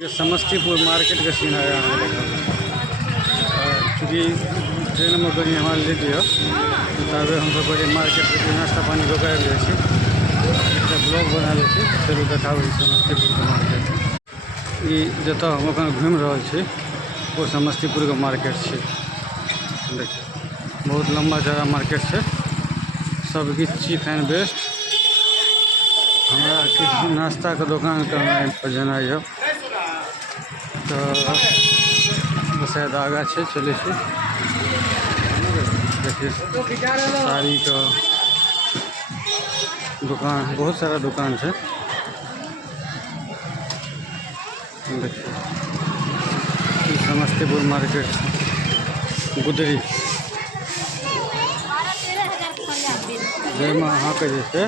ये समस्तीपुर मार्केट का सीन है यहाँ चूँकि ट्रेन में बनी हमारा ले लिया तब हम सब बड़े मार्केट के नाश्ता पानी को कर ले ब्लॉग बना ले चलू देखाबे समस्तीपुर के मार्केट ये जत हम अखन घूम रहा छे वो समस्तीपुर के मार्केट है। देखिए बहुत लंबा चौड़ा मार्केट है, सब किछु चीप एंड बेस्ट। हमारा किसी नाश्ता का दुकान का जना है तो शायद आगा छे चले छे। देखिए साड़ी का दुकान, बहुत सारा दुकान है। देखिए समस्तीपुर मार्केट गुदरी जैमा अहाँ के जे छै